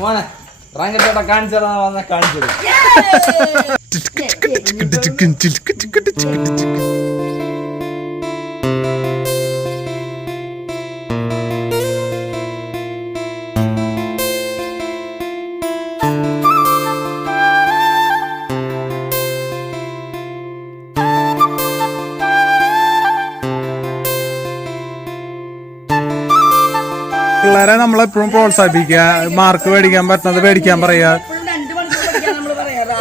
മോനെ റാങ്കറ്റോടെ കാണിച്ചതാ വന്ന കാണിച്ചത്. പിള്ളേരെ നമ്മളെപ്പോഴും പ്രോത്സാഹിപ്പിക്കുക, മാർക്ക് മേടിക്കാൻ പറ്റുന്നത് മേടിക്കാൻ പറയാ.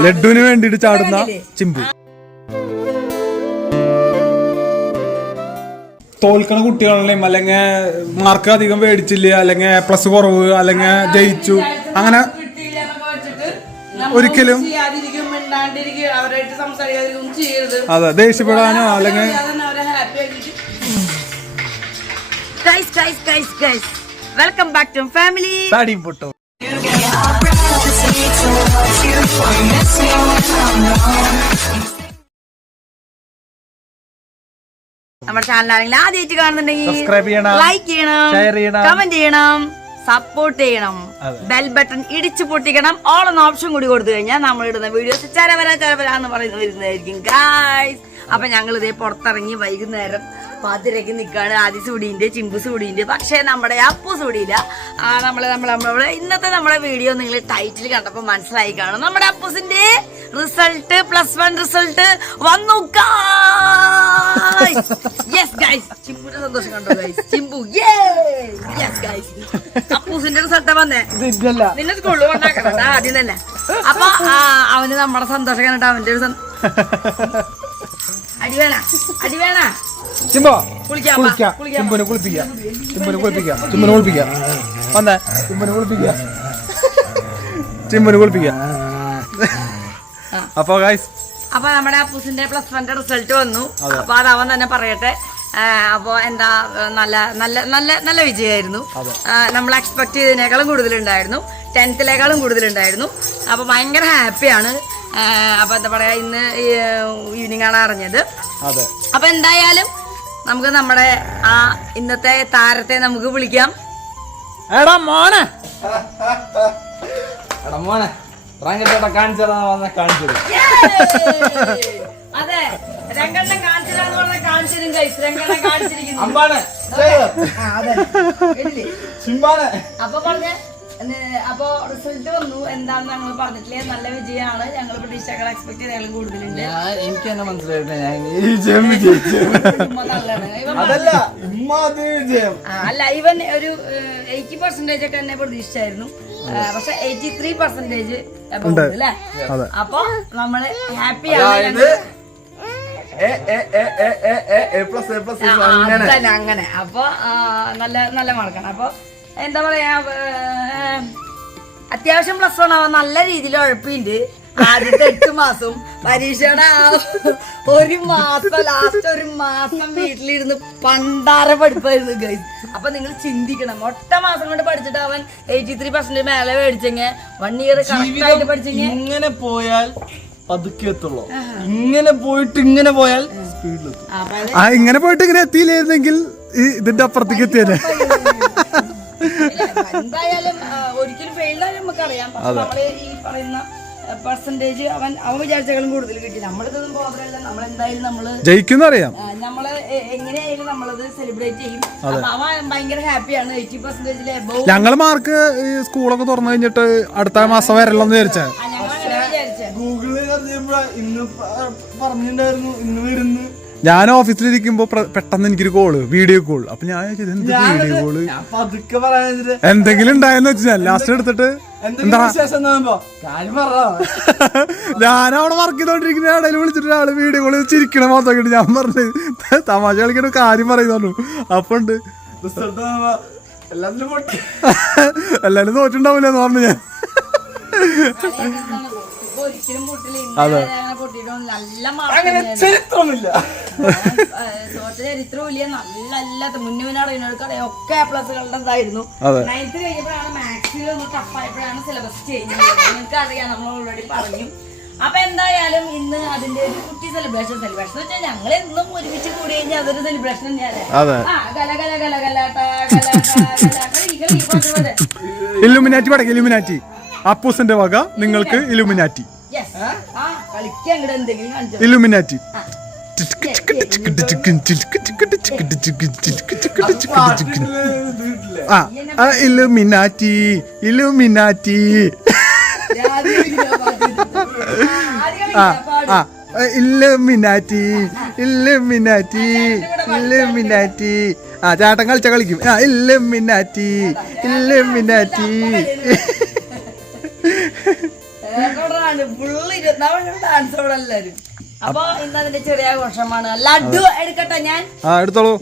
ലഡുവിന് വേണ്ടിട്ട് ചാടുന്ന ചിമ്പു. തോൽക്കണ കുട്ടികളെയും അല്ലെങ്കിൽ മാർക്ക് അധികം മേടിച്ചില്ല, അല്ലെങ്കിൽ പ്ലസ് കുറവ്, അല്ലെങ്കിൽ ജയിച്ചു, അങ്ങനെ ഒരിക്കലും അതെ ദേഷ്യപ്പെടാനോ അല്ലെങ്കിൽ വെൽക്കം ബാക്ക് ടു ഫാമിലി. നമ്മുടെ ചാനൽ ആരെങ്കിലും ആദ്യമായിട്ട് കാണുന്നുണ്ടെങ്കിൽ സബ്സ്ക്രൈബ് ചെയ്യണം, ലൈക്ക് ചെയ്യണം, ഷെയർ ചെയ്യണം, കമന്റ് ചെയ്യണം, സപ്പോർട്ട് ചെയ്യണം, ബെൽ ബട്ടൺ ഇടിച്ചു പൊട്ടിക്കണം. ഓൾ എന്ന ഓപ്ഷൻ കൂടി കൊടുത്തു കഴിഞ്ഞാൽ നമ്മൾ ഇടുന്ന വീഡിയോസ് ചരവരാന്ന് വരുന്നതായിരിക്കും ഗായ്സ്. അപ്പൊ ഞങ്ങൾ ഇതേ പുറത്തിറങ്ങി വൈകുന്നേരം 10:30 നിൽക്കാണ്. ആദ്യ സൂടിന്റെ ചിമ്പു സൂടിന്റെ, പക്ഷെ നമ്മുടെ അപ്പു സൂടിയില്ല. നമ്മളെ ഇന്നത്തെ നമ്മുടെ വീഡിയോ നിങ്ങൾ ടൈറ്റിൽ കണ്ടപ്പോ മനസ്സിലായി കാണും. നമ്മുടെ അപ്പൂസിന്റെ റിസൾട്ട് +1 റിസൾട്ട് വന്നു യെസ് ഗൈസ്. ചിമ്പുന്റെ സന്തോഷം കണ്ടോ ഗൈസ്? ചിമ്പു യെസ് ഗൈസ്, അപ്പൂസിന്റെ റിസൾട്ട് വന്നേ. നിന്നെ സ്കൂളിൽ കൊണ്ടാക്കണ്ട ആദ്യം തന്നെ. അപ്പൊ അവന് നമ്മുടെ സന്തോഷം കണ്ടിട്ട് അവന്റെ ഒരു അടിവേണ അപ്പൊ ഗൈസ്, അപ്പൊ നമ്മുടെ അപ്പൂസിന്റെ +1 റിസൾട്ട് വന്നു. അപ്പൊ അത് അവൻ തന്നെ പറയട്ടെ. അപ്പൊ എന്താ നല്ല നല്ല നല്ല നല്ല വിജയമായിരുന്നു. നമ്മൾ എക്സ്പെക്ട് ചെയ്തതിനേക്കാളും കൂടുതലുണ്ടായിരുന്നു, 10th കൂടുതലുണ്ടായിരുന്നു. അപ്പൊ ഭയങ്കര ഹാപ്പിയാണ്. അപ്പൊ എന്താ പറയാ, ഇന്ന് ഈവനിങ് ആണ് അറിഞ്ഞത്. അപ്പൊ എന്തായാലും നമുക്ക് നമ്മുടെ ആ ഇന്നത്തെ താരത്തെ നമുക്ക് വിളിക്കാം. എടാ മോനെ റാങ്കറ്റോടെ കാണിച്ചതാ വന്ന കാണിച്ചത്. അതെ, രംഗണ്ണൻ കാണിച്ചതാന്ന് പറഞ്ഞ കാണിച്ചതും ഗൈസ്. രംഗണ്ണൻ കാണിച്ചിരിക്കുന്നു. അപ്പൊ പറഞ്ഞേ, അപ്പൊ റിസൾട്ട് വന്നു. എന്താന്ന് ഞങ്ങൾ പറഞ്ഞിട്ടില്ലേ, നല്ല വിജയമാണ്. ഞങ്ങൾ പ്രതീക്ഷകൾ എക്സ്പെക്ട് ചെയ്തതിലും കൂടുതലുണ്ട്. എനിക്ക് തന്നെ മനസ്സിലായിട്ട് അല്ല, ഇവൻ ഒരു 80% ഒക്കെ എന്നെ പ്രതീക്ഷിച്ചായിരുന്നു. പക്ഷെ 83% അല്ലേ? അപ്പൊ നമ്മള് ഹാപ്പിയാണ്. അങ്ങനെ അപ്പൊ നല്ല നല്ല മാർക്കാണ്. അപ്പൊ എന്താ പറയാ, അത്യാവശ്യം +1 ആവാൻ നല്ല രീതിയിൽ ഉഴപ്പിണ്ട്. ആദ്യത്തെ 8 മാസവും പരീക്ഷയുടെ ഒരു മാസം ലാസ്റ്റ് ഒരു മാസം വീട്ടിലിരുന്ന് പണ്ടാര പഠിപ്പായിരുന്നു ഗൈസ്. അപ്പൊ നിങ്ങൾ ചിന്തിക്കണം, ഒറ്റ മാസം കൊണ്ട് പഠിച്ചിട്ട് അവൻ 83% മേലെ മേടിച്ചെങ്കിൽ 1 ഇയർ കറക്റ്റ് ആയിട്ട് പഠിച്ചെങ്കിൽ ഇങ്ങനെ പോയാൽ പതുക്കെ എത്തുള്ളൂ. ഇങ്ങനെ പോയിട്ട് ഇങ്ങനെ പോയാൽ സ്പീഡിലെത്തും. ഇങ്ങനെ പോയിട്ട് ഇങ്ങനെ എത്തിയില്ലായിരുന്നെങ്കിൽ ഇതിന്റെ അപ്പുറത്തേക്ക് എത്തിയല്ലേ. എന്തായാലും ഒരിക്കലും ഫെയിൽഡായാലും നമുക്കറിയാം. പക്ഷെ നമ്മള് ഈ പറയുന്ന പെർസെന്റേജ് അവൻ വിചാരിച്ചേക്കാളും കൂടുതൽ കിട്ടി. നമ്മളിതൊന്നും ബോധമല്ല. നമ്മളെന്തായാലും നമ്മള് ജയിക്കുന്നറിയാം. നമ്മള് എങ്ങനെയായാലും നമ്മളത് സെലിബ്രേറ്റ് ചെയ്യും. അവൻ ഭയങ്കര ഹാപ്പിയാണ്. 80% എബോവ്. ഞങ്ങള് മാർക്ക് സ്കൂളൊക്കെ തുറന്നു കഴിഞ്ഞിട്ട് അടുത്ത മാസം വരല്ലോ എന്ന് വിചാരിച്ചേ. ഗൂഗിളിൽ ഇന്ന് പറഞ്ഞിട്ടുണ്ടായിരുന്നു ഇന്ന് വരുന്നു. ഞാൻ ഓഫീസിലിരിക്കുമ്പോ പെട്ടെന്ന് എനിക്കൊരു കോള്, വീഡിയോ കോൾ. അപ്പൊ ഞാൻ വീഡിയോ കോള് എന്തെങ്കിലും ഉണ്ടായെന്ന് വെച്ചാൽ ലാസ്റ്റ് എടുത്തിട്ട് എന്താ ഞാനവിടെ വർക്ക് ചെയ്തോണ്ടിരിക്കുന്ന ഇടയിൽ വിളിച്ചിട്ട് ഒരാള് വീഡിയോ കോള് ചിരിക്കണ മൊത്തം. ഞാൻ പറഞ്ഞു തമാശ കളിക്കണ കാര്യം പറയുന്നു. അപ്പൊ ഉണ്ട് എല്ലാരും തോറ്റുണ്ടാവില്ലെന്ന് പറഞ്ഞു ഞാൻ. ഒരിക്കലും പൊട്ടിയിട്ടൊന്നും നല്ല ചരിത്രമില്ല. നല്ല മുന്നോട്ട് ഒക്കെ A+കളുടേതായിരുന്നു. 9th കഴിഞ്ഞപ്പോഴാണ് മാത്സിൽ ഒന്ന് ടഫായപ്പോഴാണ് സിലബസ് ചേഞ്ച് ചെയ്തത്. നിങ്ങൾക്ക് അറിയാം, നമ്മൾ ഓൾറെഡി പറഞ്ഞു. അപ്പൊ എന്തായാലും ഇന്ന് അതിന്റെ ഒരു കുട്ടി സെലിബ്രേഷൻ എന്ന് വെച്ചാൽ ഞങ്ങൾ എന്നും ഒരുമിച്ച് കൂടി കഴിഞ്ഞാൽ അതൊരു സെലിബ്രേഷൻ തന്നെയാണ്. ഇലുമിനാറ്റി പടക്ക ഇലുമിനാറ്റി അപ്പൂസിന്റെ വക നിങ്ങൾക്ക് Illuminati Illuminati Illuminati Illuminati Illuminati Illuminati Illuminati ചാട്ടം കളിച്ച കളിക്കും ഇല്ലുമിനാറ്റി ഇല്ലുമിനാറ്റി അപ്പൊ ഇന്ന് അതിന്റെ ചെറിയ ആഘോഷമാണ്. ലഡു എടുക്കട്ടെ ഞാൻ? എടുത്തോളൂ.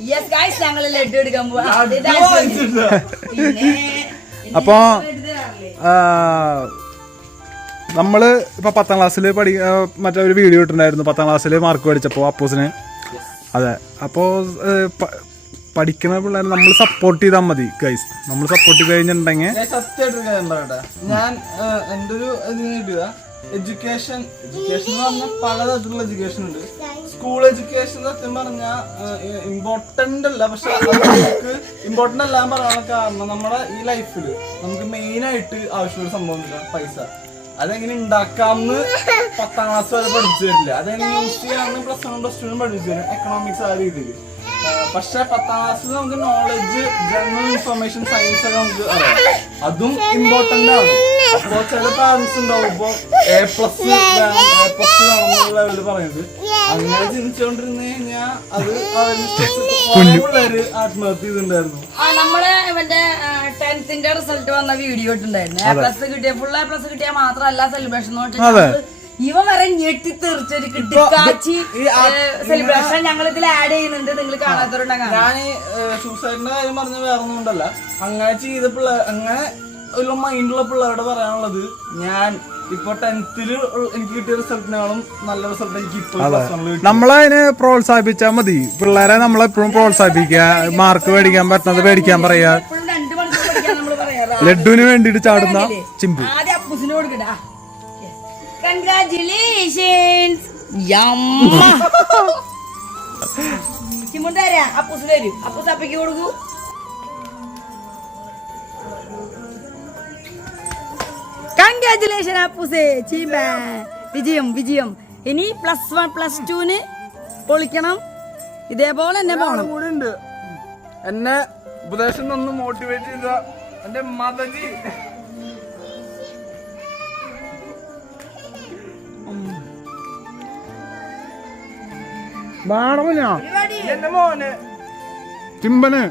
ഞങ്ങള് ലഡു എടുക്കാൻ പോവാ. അപ്പൊ നമ്മള് ഇപ്പൊ 10ാം ക്ലാസ്സിൽ മറ്റൊരു വീഡിയോ ഇട്ടിട്ടുണ്ടായിരുന്നു. 10ാം ക്ലാസ്സിൽ മാർക്ക് മേടിച്ചപ്പോ അപ്പൂസിന്. അതെ, അപ്പോ പഠിക്കുന്ന പിള്ളേരെ നമ്മൾ സപ്പോർട്ട് ചെയ്താൽ മതി ഗൈസ്. നമ്മൾ സപ്പോർട്ട് ചെയ്ത് കഴിഞ്ഞിട്ടുണ്ടെങ്കിൽ സത്യമായിട്ടൊരു കാര്യം പറയട്ടെ. ഞാൻ എൻ്റെ ഒരു ഇതിന് എഡ്യൂക്കേഷൻ എന്ന് പറഞ്ഞാൽ പലതരത്തിലുള്ള എഡ്യൂക്കേഷൻ ഉണ്ട്. സ്കൂൾ എഡ്യൂക്കേഷൻ സത്യം പറഞ്ഞാൽ ഇമ്പോർട്ടൻ്റ് അല്ല, പക്ഷെ നമുക്ക് ഇമ്പോർട്ടൻ്റ് അല്ല പറയാനുള്ള കാരണം നമ്മുടെ ഈ ലൈഫിൽ നമുക്ക് മെയിനായിട്ട് ആവശ്യമുള്ള സംഭവമില്ല പൈസ. അതെങ്ങനെ ഉണ്ടാക്കാമെന്ന് 10ാം ക്ലാസ് വരെ പഠിച്ചു തരില്ല. അതെങ്ങനെ യൂസ് ചെയ്യാമെന്ന് +1 +2 പഠിച്ചു തരും, എക്കണോമിക്സ് ആ രീതിയിൽ. പക്ഷെ 10ാം ക്ലാസ്സിൽ നമുക്ക് നോളജ്, ജനറൽ ഇൻഫർമേഷൻ, സയൻസ് ഒക്കെ നമുക്ക് അറിയാം. അതും ഇമ്പോർട്ടൻ്റ് ആണ്. അപ്പോ ചില പാരന്റ്സ് ഉണ്ടാവും ഇപ്പൊ A+ വേണമെന്നുള്ള ലെവല് പറയുന്നത്. അങ്ങനെ ചിന്തിച്ചുകൊണ്ടിരുന്നു കഴിഞ്ഞാൽ അത് പിള്ളേര് ആത്മഹത്യ ചെയ്തിട്ടുണ്ടായിരുന്നു. നമ്മള് ഇവന്റെ 10th റിസൾട്ട് വന്ന വീഡിയോ ഇട്ടുണ്ടായിരുന്നു. A+ കിട്ടിയ ഫുൾ A+ കിട്ടിയാൽ മാത്രമല്ല സെലിബ്രേഷൻ ഇവ വരെ ഞെട്ടി തെറിച്ചൊരു കിട്ടിക്കാച്ചി സെലിബ്രേഷൻ ഞങ്ങൾ ഇതിൽ ആഡ് ചെയ്യുന്നുണ്ട്. നിങ്ങൾ കാണാത്തവരുണ്ടാകാം. ഞാൻ സൂസൈഡിന്റെ കാര്യം പറഞ്ഞ വേറെ ഒന്നും കൊണ്ടല്ല, അങ്ങനെ ചെയ്ത പിള്ളേർ, അങ്ങനെ ഒരു മൈൻഡുള്ള പിള്ളേരോട് പറയാനുള്ളത്, ഞാൻ ഇപ്പൊ 10th എനിക്ക് കിട്ടിയ റിസൾട്ടിനാളും നല്ല റിസൾട്ട് എനിക്ക് ഇപ്പൊ നമ്മളതിനെ പ്രോത്സാഹിപ്പിച്ചാൽ മതി. പിള്ളേരെ നമ്മളെപ്പോഴും പ്രോത്സാഹിപ്പിക്കുക, മാർക്ക് മേടിക്കാൻ പറ്റുന്നത് മേടിക്കാൻ പറയാ. ലഡുവിന് വേണ്ടിട്ട് ചാടുന്ന ചിമ്പു. ആദ്യം അപ്പൂസിന് കൊടുക്കട്ടാ. കൺഗ്രാറ്റുലേഷൻസ്. ചിമ്മുണ്ടാരാ അപ്പൂസ് വരും. അപ്പൂസ് അപ്പയ്ക്ക് കൊടുക്കൂ. കൺഗ്രാറ്റുലേഷൻ അപ്പൂസേ. ചീമ്പ വിജയം വിജയം. ഇനി +1 +2 പൊളിക്കണം. ഇതേപോലെ തന്നെ പോണം. കൂടെ ഉണ്ട്. എന്നെ ഉപദേശം ഒന്ന് മോട്ടിവേറ്റ് ചെയ്ത എന്റെ മദജി. എന്റെ മോനെ ചിമ്പന്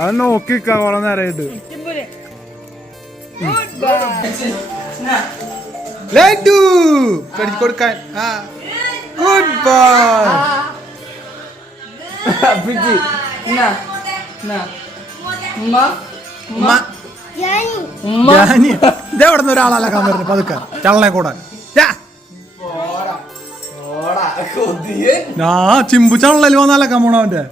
അത് നോക്കിക്കാ കുറെ നേരമായിട്ട്. ലഡു കടിച്ചു കൊടുക്കാൻ. Good bye. ഇതെവിടുന്ന് ഒരാളല്ല കാമറിന് പതുക്കാൻ ചള്ളനെ കൂടാൻ. ചിമ്പു ചള്ളല് വന്നാലൊക്കെ പോണ അവന്റെ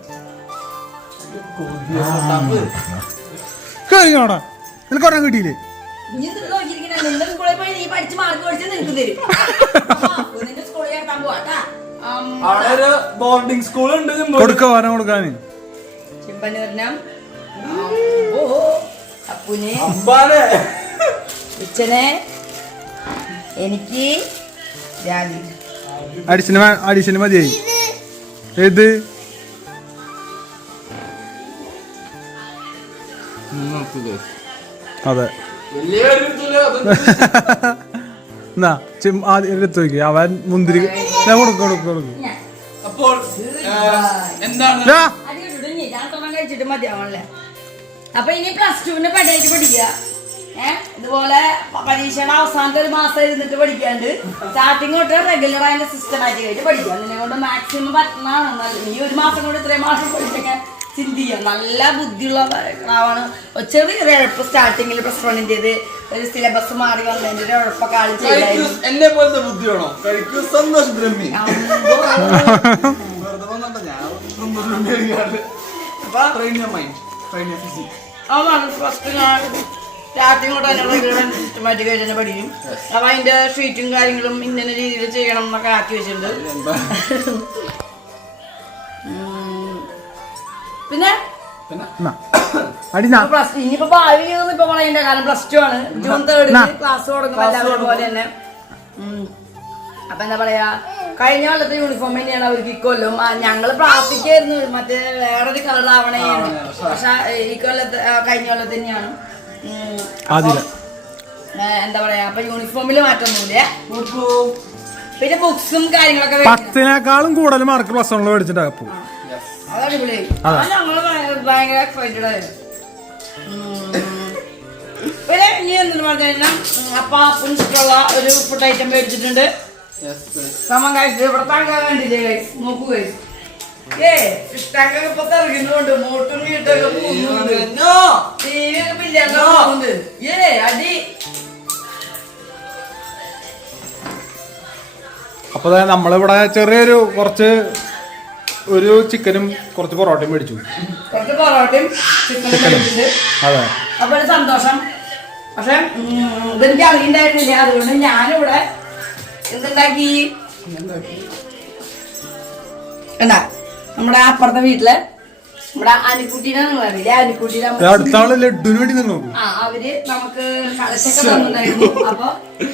കേറിക്കോടാ. നിനക്ക് ഒരെണ്ണം കിട്ടിയില്ലേ? ബോർഡിംഗ് സ്കൂൾ ഉണ്ട് കൊടുക്കാൻ കൊടുക്കാന്. എനിക്ക് അഡിഷന് മതിയായി. ഏത് അതെ എന്നാ എടുത്തു നോക്കി അവൻ മുന്തിരി കൊടുക്കും. അപ്പോൾ കഴിച്ചിട്ട് മതിയാവണല്ലേ. അപ്പൊ ഇനി +2 പഠിച്ച് പഠിക്കുക. ഇതുപോലെ പരീക്ഷയുടെ അവസാനത്തെ ഒരു മാസം ഇരുന്നിട്ട് പഠിക്കാണ്ട് സ്റ്റാർട്ടിങ് തൊട്ട് റെഗുലർ ആയിട്ട് സിസ്റ്റമാറ്റിക് ആയിട്ട് പഠിക്കുക. അതിനെ കൊണ്ട് മാക്സിമം പറ്റുന്നതാണ്. ഈ ഒരു മാസം കൊണ്ട് 3 മാസം പഠിച്ചൊക്കെ ചിന്തിക്കുക. നല്ല ബുദ്ധിയുള്ള ആവാണ്. ചെറിയൊരു ഉഴപ്പ് സ്റ്റാർട്ടിങ്ങിൽ +1 ഒരു സിലബസ് മാറി വന്നതിന്റെ ഒരു ഉഴപ്പൊക്കെ ആള് ചെയ്തായിരുന്നു. എന്നെ പോലത്തെ ബുദ്ധിയാണോ? സന്തോഷ് ബ്രഹ്മി ഫസ്റ്റ് ഞാൻ സ്റ്റാർട്ടിങ് തൊട്ട് തന്നെ സിസ്റ്റമാറ്റിക് ആയിട്ട് തന്നെ പഠിക്കും. അപ്പൊ അതിന്റെ ഷീറ്റും കാര്യങ്ങളും ഇന്ന രീതിയിൽ ചെയ്യണം എന്നൊക്കെ ആക്കി വെച്ചിട്ടുണ്ട്. പിന്നെ ഇനിയിപ്പോ ഭാവി ഇപ്പൊ പറയണ്ട കാരണം +2 ആണ്. ജൂൺ 3 ക്ലാസ് തുടങ്ങും എല്ലാവരും പോലെ തന്നെ. അപ്പൊ എന്താ പറയാ, കഴിഞ്ഞ കൊല്ലത്തെ യൂണിഫോം തന്നെയാണ് അവർക്ക് ഇക്കൊല്ലും. ഞങ്ങള് പ്രാർത്ഥിക്കായിരുന്നു മറ്റേ വേറൊരു കളർ ആവണേന്ന്. പക്ഷെ ഈ കൊല്ലത്തെ കഴിഞ്ഞ കൊല്ലത്ത് തന്നെയാണ്. എന്താ പറയാ, അപ്പൊ യൂണിഫോമില് മാറ്റൊന്നുമില്ല. പിന്നെ ബുക്സും കാര്യങ്ങളൊക്കെ 10നേക്കാളും കൂടുതൽ മാർക്ക് +1 മേടിച്ചിട്ട് അപ്പു. അത് അടിപൊളിയായി. ഞങ്ങള് ഭയങ്കര എക്സൈറ്റഡ് ആയിരുന്നു. പിന്നെ ഇനി എന്തെന്ന് പറഞ്ഞു കഴിഞ്ഞാൽ അപ്പാപ്പും ഇഷ്ടമുള്ള ഒരു ഫുഡ് ഐറ്റം മേടിച്ചിട്ടുണ്ട്. സമം കഴിച്ചത് ഇവിടെ തങ്കാൻ വേണ്ടിയില്ലേ, നോക്കൂ കഴിച്ചു. ഇഷ്ടൊക്കെ ഇപ്പൊ തിറങ്ങുന്നുണ്ട്, മോട്ടും വീട്ടൊക്കെ പോകുന്നുണ്ട്, ടി വി ഒക്കെ പില്ലാണ്ട് പോകുന്നുണ്ട്. അടി. അപ്പൊ നമ്മളിവിടെ ചെറിയൊരു ഒരു ചിക്കനും കുറച്ച് പൊറോട്ടയും മേടിച്ചു. കുറച്ച് പൊറോട്ടയും ചിക്കനും മേടിച്ചിട്ട് അതെ. അപ്പൊ ഒരു സന്തോഷം. പക്ഷെ ഇതെനിക്ക് അറിയണ്ടായിരുന്നില്ല. അതുകൊണ്ട് ഞാനിവിടെ എന്തുണ്ടാക്കി എന്താ, നമ്മുടെ അപ്പുറത്തെ വീട്ടില് നമ്മുടെ അനുക്കുട്ടീനെ നിങ്ങൾ അറിയില്ലേ, അനുക്കുട്ടീനെ അവര് നമുക്ക് കളച്ചൊക്കെ തന്നിട്ടുണ്ടായിരുന്നു. അപ്പൊ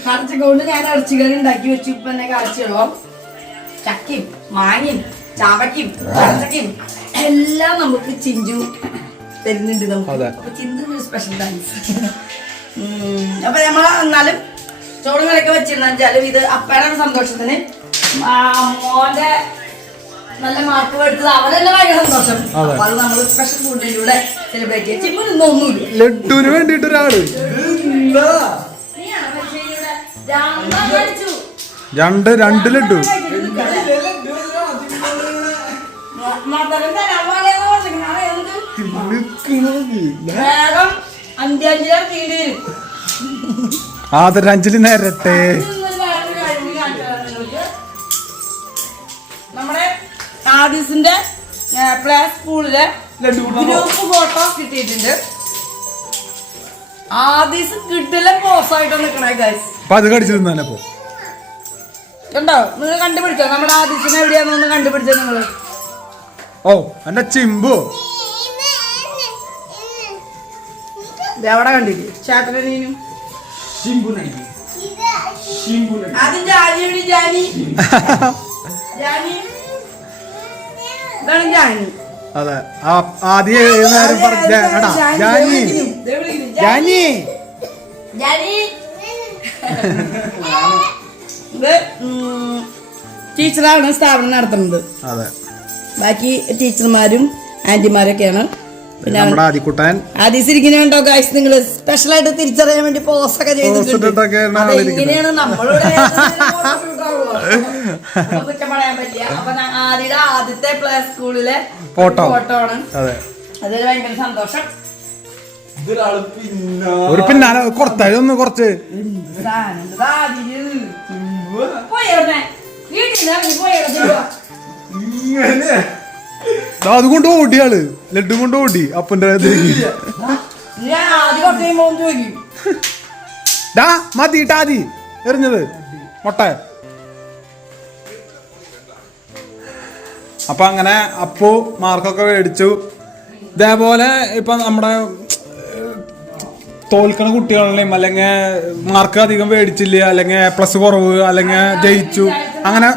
കളച്ചൊക്കെ കൊണ്ട് ഞാൻ ഇറച്ചിക്കറി ഉണ്ടാക്കി വെച്ചു. ഇപ്പൊ എന്നെ കളച്ചിടും ചക്കയും മാങ്ങയും ചാവയ്ക്കും കളച്ചക്കയും എല്ലാം നമുക്ക് ചിഞ്ചു തരുന്നുണ്ട്. നമുക്ക് അപ്പൊ ചിന്തു സ്പെഷ്യൽ താങ്ക്സ്. അപ്പൊ നമ്മൾ എന്നാലും ചോറും കറിയൊക്കെ വെച്ചിരുന്നാലും ഇത് അപ്പയുടെ സന്തോഷത്തിന് മോന്റെ നല്ല മാർക്ക് എടുത്തത് അവരെല്ലാം ഭയങ്കര സന്തോഷം. അപ്പൊ അത് നമ്മള് സ്പെഷ്യൽ ഫുഡിലൂടെ സെലിബ്രേറ്റ് ചെയ്യാം. ചിമ്മിനൊന്നും ഒന്നുമില്ല, ലഡുവിന് വേണ്ടിട്ട് ഒരാള് രണ്ട് ലഡു വേഗം 5 തീണ്ടി വരും. ആദരാഞ്ജലി നേരട്ടെ. നമ്മുടെ ആദീസിന്റെ പ്ലേ സ്കൂളിലെ ഗ്രൂപ്പ് ഫോട്ടോ കിട്ടിയിട്ടുണ്ട്. ആദീസ് കിട്ടില്ല പോസായിട്ട് നിക്കണേ ഗൈസ്. അത് കടിച്ചു തിന്നാനപ്പോ കണ്ടോ, നിങ്ങൾ കണ്ടുപിടിച്ചോ നമ്മുടെ ആദീസിനെ എവിടെയാണെന്ന് കണ്ടുപിടിച്ചോ നിങ്ങള്? ഓ എന്റെ ചിമ്പു എവിടെ കണ്ടില്ലേ ചേട്ടനും ആദ്യം ജാനി എവിടെ? ജാനി ജാനി ഇതാണ് ജാനി. അതെ ആദ്യം ജാനി ജാനി ജാനി ഇത് ടീച്ചറാണ് സ്ഥാപനം നടത്തുന്നത്. അതെ, ബാക്കി ടീച്ചർമാരും ആന്റിമാരൊക്കെയാണ്. പിന്നെ ആദീസിരിക്കുന്നുണ്ടോ ഗൈസ്, നിങ്ങൾ സ്പെഷ്യൽ ആയിട്ട് തിരിച്ചറിയാൻ വേണ്ടി പോസ്റ്റൊക്കെ ചെയ്തിട്ടുണ്ട്. അതെങ്ങനെയാണ് നമ്മളുടെ കുറ്റം പറയാൻ പറ്റില്ല. അപ്പൊ ആദ്യയുടെ ആദ്യത്തെ പ്ലേ സ്കൂളിലെ ഫോട്ടോ ആണ്. അതൊരു ഭയങ്കര സന്തോഷം. ഒരു പിന്നാലെ കുറച്ച് പോയി അതുകൊണ്ട് ഓടിയാള് ലഡു കൊണ്ട് ഓടി അപ്പന്റെ മതിട്ടാതി എറിഞ്ഞത് മുട്ട. അപ്പൊ അങ്ങനെ അപ്പു മാർക്കൊക്കെ മേടിച്ചു. ഇതേപോലെ ഇപ്പൊ നമ്മുടെ തോൽക്കണ കുട്ടികളെയും അല്ലെങ്കിൽ മാർക്ക് അധികം മേടിച്ചില്ല, അല്ലെങ്കിൽ A+ കുറവ്, അല്ലെങ്കിൽ ജയിച്ചു, അങ്ങനെ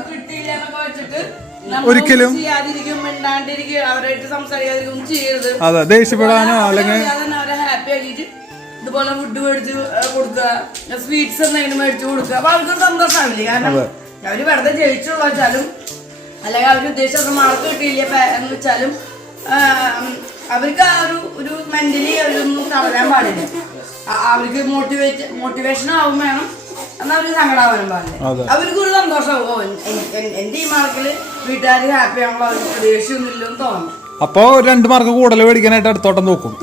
ഒരിക്കലും അതെ ദേഷ്യപ്പെടാനോ അല്ലെങ്കിൽ ഇതുപോലെ ഫുഡ് മേടിച്ച് കൊടുക്കുക, സ്വീറ്റ്സ് എന്തെങ്കിലും മേടിച്ചു കൊടുക്കുക. അപ്പൊ അവർക്കൊരു സന്തോഷമാവില്ലേ? കാരണം അവര് വെറുതെ ജയിച്ചുള്ള വെച്ചാലും അല്ലെങ്കിൽ അവർ ഉദ്ദേശിച്ച മാർക്ക് കിട്ടിയില്ല എന്ന് വെച്ചാലും അവർക്ക് ആ ഒരു മെന്റലി അവരൊന്നും തളരാൻ പാടില്ല. അവർക്ക് മോട്ടിവേഷൻ ആവും വേണം, എന്നാൽ അവർക്ക് സങ്കടമാവാനും പാടില്ല. അവർക്കൊരു സന്തോഷമാവും. എന്റെ ഈ മാർക്കില് വീട്ടുകാർ ഹാപ്പി ആണല്ലോ, അവർക്ക് ദേഷ്യമൊന്നുമില്ലെന്ന് തോന്നും. അപ്പൊ 2 മാർക്ക് കൂടുതൽ മേടിക്കാനായിട്ട് അടുത്തോട്ടം തോന്നും.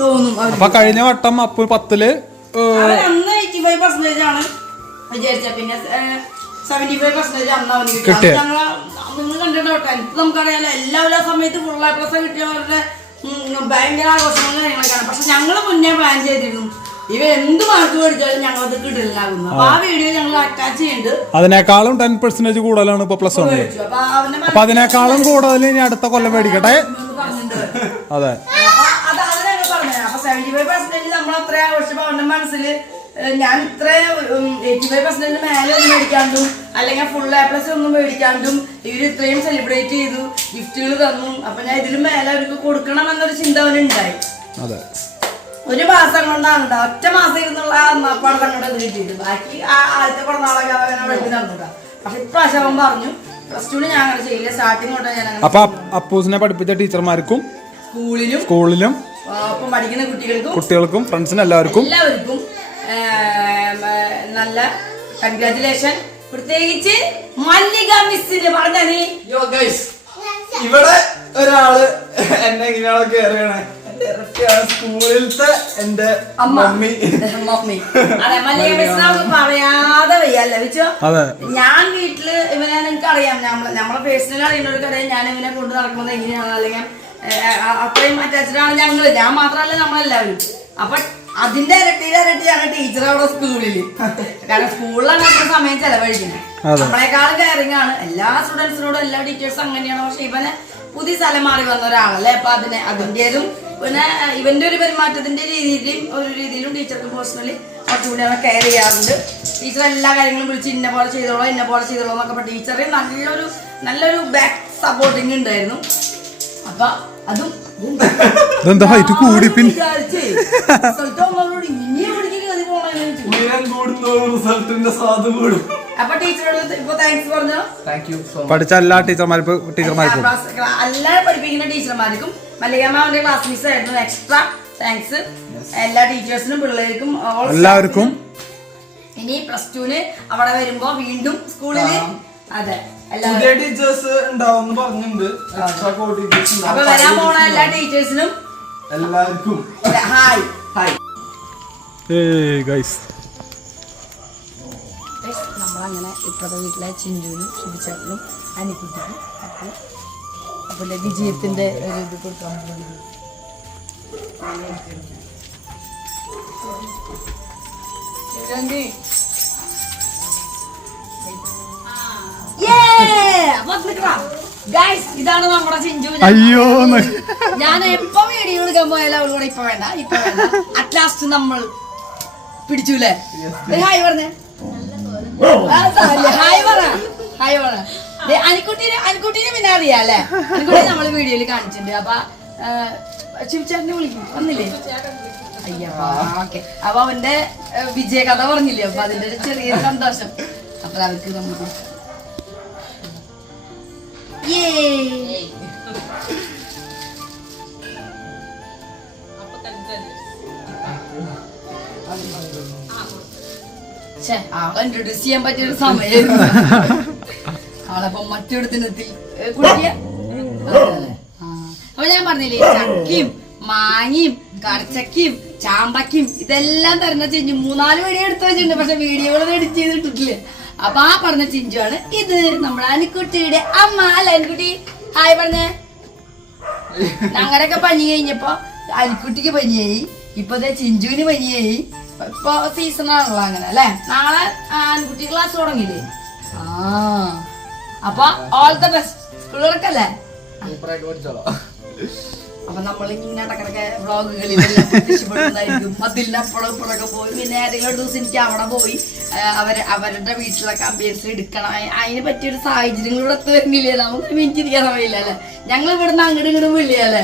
അപ്പൊ കഴിഞ്ഞ വട്ടം അപ്പൊ 10ല് 85% ആണ് വിചാരിച്ച, പിന്നെ 75% അന്ന് അവന് കിട്ടി. നിങ്ങൾ കണ്ടിട്ടോ 10th നമുക്കറിയാലോ, എല്ലാവരും ആ സമയത്ത് ഫുൾ A+ കിട്ടിയവരുടെ ഭയങ്കര ആഘോഷങ്ങളും കാര്യങ്ങളൊക്കെയാണ്. പക്ഷെ ഞങ്ങള് മുന്നേ പ്ലാൻ ചെയ്തിരുന്നു ഇവ എന്ത് മാർക്ക് മേടിച്ചാലും ഞങ്ങളത് കിട്ടില്ലാകുന്നു. അപ്പൊ ആ വീഡിയോ ഞങ്ങൾ അറ്റാച്ച് ചെയ്യുന്നുണ്ട്. അതിനേക്കാളും 10% കൂടുതലാണ് ഇപ്പൊ +1. അപ്പൊ അതിനേക്കാളും കൂടുതൽ ഇനി അടുത്ത കൊല്ലം മേടിക്കട്ടെ. അതെ, 75% നമ്മൾ അത്ര ആഘോഷിച്ചപ്പോ അവന്റെ മനസ്സില് ഞാൻ ഇത്ര 85% മേലെ ഒന്നും മേടിക്കാണ്ടും അല്ലെങ്കിൽ ഫുൾ A+ ഒന്നും മേടിക്കാണ്ടും ഇവര് ഇത്രയും സെലിബ്രേറ്റ് ചെയ്തു, ഗിഫ്റ്റുകൾ തന്നു. അപ്പൊ ഞാൻ ഇതിലും മേലെ അവർക്ക് കൊടുക്കണം എന്നൊരു ചിന്ത അവനുണ്ടായി. ഒരു മാസം കൊണ്ടാണ് ഒറ്റ മാസം ഇരുന്നുള്ള പടം കൊണ്ട് കിട്ടിയത്. ബാക്കി ആദ്യത്തെ പിറന്നാളൊക്കെ അവനെ വെട്ടി നടന്നിട്ടാ. പക്ഷെ ഇപ്രാവശ്യം അവൻ പറഞ്ഞു +2 ഞാൻ അങ്ങനെ ചെയ്യില്ല, സ്റ്റാർട്ടിങ് തൊട്ട് ഞാൻ. അപ്പൊ അപ്പൂസിനെ പഠിപ്പിച്ച ടീച്ചർമാർക്കും സ്കൂളിലും ഒപ്പം പഠിക്കുന്ന കുട്ടികൾക്കും ഫ്രണ്ട്സിനും എല്ലാവർക്കും നല്ല കൺഗ്രാറ്റുലേഷൻ. പ്രത്യേകിച്ച് മല്ലിക മിസ്സിന് പറഞ്ഞ നീ ഇവിടെ ഒരാള് എന്നെ ഇങ്ങനെയാണ് കയറിയാണ്. സ്കൂളിലത്തെ എന്റെ മമ്മി. അതെ, മല്ലിക മിസ്സിനെ നമുക്ക് പറയാതെ വയ്യല്ലേ വെച്ചോ. ഞാൻ വീട്ടില് ഇവനെ എനിക്ക് അറിയാം, നമ്മളെ പേഴ്സണൽ അറിയുന്നവർക്കറിയാം ഞാൻ ഇവനെ കൊണ്ട് നടക്കുന്നത് എങ്ങനെയാണ്, അല്ലെങ്കിൽ അത്രയും അറ്റാച്ച്ഡാണ് ഞങ്ങള്. ഞാൻ മാത്രമല്ല നമ്മളെല്ലാവരും. അപ്പൊ അതിന്റെ ഇരട്ടിയാണ് ടീച്ചർ അവിടെ സ്കൂളില്. കാരണം സ്കൂളിലാണ് അത്ര സമയം ചെലവഴിക്കുന്നത്. നമ്മളെക്കാളും കെയറിംഗ് ആണ് എല്ലാ സ്റ്റുഡൻസിനോടും, എല്ലാ ടീച്ചേഴ്സും അങ്ങനെയാണ്. പക്ഷെ ഇവനെ പുതിയ സ്ഥലം മാറി വന്ന ഒരാളല്ലേ, അപ്പൊ അതിന്റേതും പിന്നെ ഇവന്റെ ഒരു പെരുമാറ്റത്തിന്റെ രീതിയിലും ടീച്ചർക്ക് പേഴ്സണലി കുറച്ചുകൂടി അവനെ കെയർ ചെയ്യാറുണ്ട്. ടീച്ചർ എല്ലാ കാര്യങ്ങളും വിളിച്ച് ഇന്ന പോലെ ചെയ്തോളൂ എന്നൊക്കെ പറഞ്ഞ ടീച്ചറെ നല്ലൊരു ബാക്ക് സപ്പോർട്ടിങ് ഉണ്ടായിരുന്നു. അപ്പൊ അതും അപ്പൊ ടീച്ചറോട് ഇപ്പൊ താങ്ക്സ് പറഞ്ഞോ. പഠിച്ച എല്ലാ ടീച്ചർമാർക്കും എല്ലാവരും പഠിപ്പിക്കുന്ന ടീച്ചർമാർക്കും മല്ലിക മാമിന്റെ ക്ലാസ് മിസ് ആയിരുന്നു. എക്സ്ട്രാ താങ്ക്സ് എല്ലാ ടീച്ചേഴ്സിനും പിള്ളേർക്കും എല്ലാവർക്കും. ഇനി +2 അവിടെ വരുമ്പോ വീണ്ടും സ്കൂളില് അതെ ടീച്ചേഴ്സ് ഉണ്ടാവും പറഞ്ഞിട്ടുണ്ട്. അപ്പൊ വരാൻ പോണ എല്ലാ ടീച്ചേഴ്സിനും എല്ലാവർക്കും ഹായ്. നമ്മളങ്ങനെ ഇപ്പോഴത്തെ വീട്ടിലെ ചിഞ്ചുവിനും ശുഭിച്ചേട്ടനും അനിക്കുട്ടിക്കും അപ്പൊ വിജയത്തിന്റെ ഒരു ഇത് കൊടുക്കാൻ പോകുന്നത്. ഇതാണ് നമ്മുടെ ചിഞ്ചു. അയ്യോ, ഞാൻ എപ്പോ വീഡിയോ എടുക്കാൻ പോയാലും അവളോട് ഇപ്പൊ വേണ്ട അറ്റ്ലാസ്റ്റ് നമ്മൾ പിടിച്ചൂലേ. ഹായ് പറഞ്ഞേ, ഹായ് പറ. അനിക്കുട്ടീനെ പിന്നെ അറിയാല്ലേ, അനിക്കുട്ടി നമ്മള് വീഡിയോയില് കാണിച്ചിട്ടുണ്ട്. അപ്പൊ ശിവചേട്ടനെ വിളിക്കും വന്നില്ലേ? അയ്യപ്പാ ഓക്കെ. അപ്പൊ അവന്റെ വിജയകഥ പറഞ്ഞില്ലേ, അപ്പൊ അതിന്റെ ഒരു ചെറിയൊരു സന്തോഷം. അപ്പൊ അവർക്ക് നമുക്ക് ഇൻട്രൊഡ്യൂസ് ചെയ്യാൻ പറ്റിയൊരു സമയമായിരുന്നു. അവളപ്പം മറ്റൊരുത്തിനെത്തി കുടിക്കുക. അപ്പൊ ഞാൻ പറഞ്ഞില്ലേ, ചക്കയും മാങ്ങയും കടച്ചക്കയും ചാമ്പക്കയും ഇതെല്ലാം തരുന്ന ചിഞ്ചു 3-4 വീഡിയോ എടുത്തു വെച്ചിട്ടുണ്ട്. പക്ഷെ വീഡിയോകളൊന്നും എഡിറ്റ് ചെയ്തിട്ടില്ല. അപ്പൊ ആ പറഞ്ഞ ചിഞ്ചുവാണ് ഇത്. നമ്മുടെ അനിക്കുട്ടിയുടെ അമ്മ അല്ല. അനിക്കുട്ടി ഹായ് പറഞ്ഞേ. ഞങ്ങളുടെയൊക്കെ പനി കഴിഞ്ഞപ്പോ അനിക്കുട്ടിക്ക് പനിയായി, ഇപ്പത്തെ ചിഞ്ചുവിന് പനിയായി. ഇപ്പൊ സീസണാണല്ലോ അങ്ങനെ അല്ലെ. നാളെ അനിക്കുട്ടി ക്ലാസ് തുടങ്ങിയില്ലേ? അപ്പൊ ഓൾ ദ ബെസ്റ്റ്. സ്കൂൾ തുറക്കല്ലേ? അപ്പൊ നമ്മളിങ്ങനെ ഇടക്കിടക്ക് വ്ളോഗുകളിലെല്ലാം പ്രത്യക്ഷപ്പെടുന്നതായിരിക്കും. അതിന്റെ അപ്പുറമൊക്കെ പോയി പിന്നെ ഏതെങ്കിലും ഒരു ദിവസം എനിക്ക് അവിടെ പോയി അവരുടെ വീട്ടിലൊക്കെ അഭ്യസിച്ച് എടുക്കണം. അതിന് പറ്റിയൊരു സാഹചര്യങ്ങളോട് ഒത്തു വരുന്നില്ലേ, നമുക്ക് മിനിറ്റിരിക്കാൻ സമയമില്ല അല്ലെ. ഞങ്ങൾ ഇവിടുന്ന് അങ്ങോട്ടും വിളിയല്ലേ.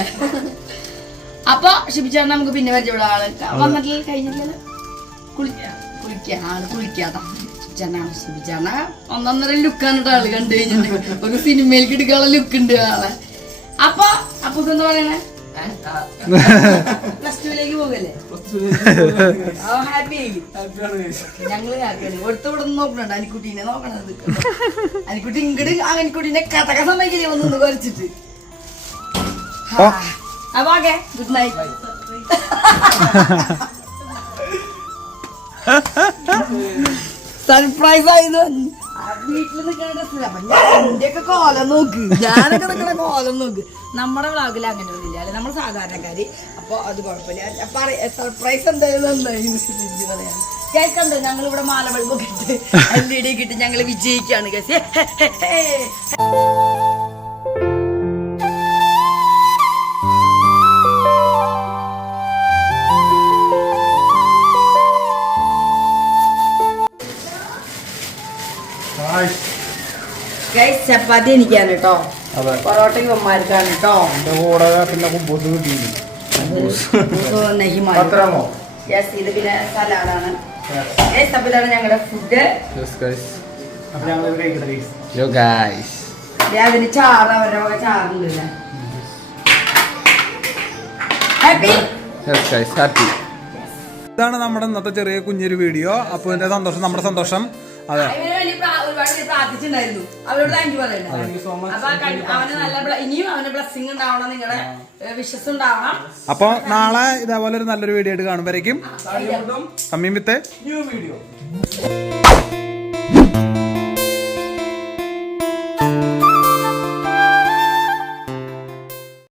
അപ്പൊ ശിബിച്ചാണ് നമുക്ക് പിന്നെ പരിചയമുള്ള ആള് വന്നിട്ടില്ല, കഴിഞ്ഞില്ലല്ലോ. കുളിക്കാതാ ശിബിച്ചാണ്. ശിബിച്ചാണ് 1.5 ലുക്കാണ് ആള് കണ്ടു കഴിഞ്ഞിട്ട്. ഒരു സിനിമയിലേക്ക് എടുക്കാനുള്ള ലുക്ക് ഉണ്ട് ആളെ. അപ്പൊ അപ്പൂസ് എന്താ പറയണേ? +2ലേക്ക് പോകല്ലേ? ഹാപ്പി ഞങ്ങള് ഹാപ്പിയാണ്. ഒരുത്തോടെ നോക്കണുണ്ട് അനിക്കുട്ടീനെ നോക്കണത്. അനിക്കുട്ടി ഇങ്ങോട്ട് അനിക്കുട്ടീനെ കഥക സമ്മതിക്കില്ലേ ഒന്ന് കുറച്ചിട്ട്. അപ്പൊ ഓക്കെ, ഗുഡ് നൈറ്റ്. സർപ്രൈസ് ആയിരുന്നു. വീട്ടിൽ നിൽക്കുന്ന ഡ്രസ്സില്ല. അപ്പൊ എന്റെയൊക്കെ കോലം നോക്ക്, ഞാനൊക്കെ നിൽക്കണ കോലം നോക്ക്. നമ്മുടെ വ്ളോഗിൽ അങ്ങനെ ഒന്നുമില്ല അല്ലെ, നമ്മൾ സാധാരണക്കാര്. അപ്പൊ അത് കുഴപ്പമില്ല. സർപ്രൈസ് എന്തായാലും പറയാം. കേൾക്കണ്ടോ, ഞങ്ങൾ ഇവിടെ മാല ബൾബൊക്കെ ഇട്ട് LED ഒക്കെ ഇട്ട് ഞങ്ങൾ വിജയിക്കാണ് കേസ്. ചപ്പാത്തി എനിക്കാണ് കേട്ടോ, അതെ. പൊറോട്ടയ്ക്ക് ഉമ്മാർക്കാണ് കേട്ടോ. എന്റെ കൂടെ പിന്നെ കുമ്പൂസ് കിട്ടിയില്ല. പത്രമോ? യെസ്, ഇത് പിന്നെ സലാഡാണ്. അപ്പൊ ഇതാണ് ഞങ്ങളുടെ ഫുഡ്. അപ്പൊ ഞങ്ങൾ കഴിക്കട്ടെ. അതിന് ചാറ് അവരുടെ വക ചാറുണ്ടല്ല. ഹാപ്പി. ഇതാണ് നമ്മുടെ ഇന്നത്തെ ചെറിയ കുഞ്ഞൊരു വീഡിയോ. അപ്പൊ എന്റെ സന്തോഷം നമ്മുടെ സന്തോഷം. അതെ, ഒരുപാട് പ്രാർത്ഥിച്ചിട്ടുണ്ടായിരുന്നു, അവരോട് താങ്ക് യു പറയണം. അപ്പൊ അവന് നല്ല ഇനിയും അവന് ബ്ലെസ്സിങ് ഉണ്ടാവണം, നിങ്ങളുടെ വിശ്വസം ഉണ്ടാവണം. അപ്പൊ നാളെ ഇതേപോലെ ഒരു നല്ലൊരു വീഡിയോ ആയിട്ട് കാണുമ്പോഴേക്കും സാരിയോട്ടും കമ്മിയും വിത്ത് ന്യൂ വീഡിയോ.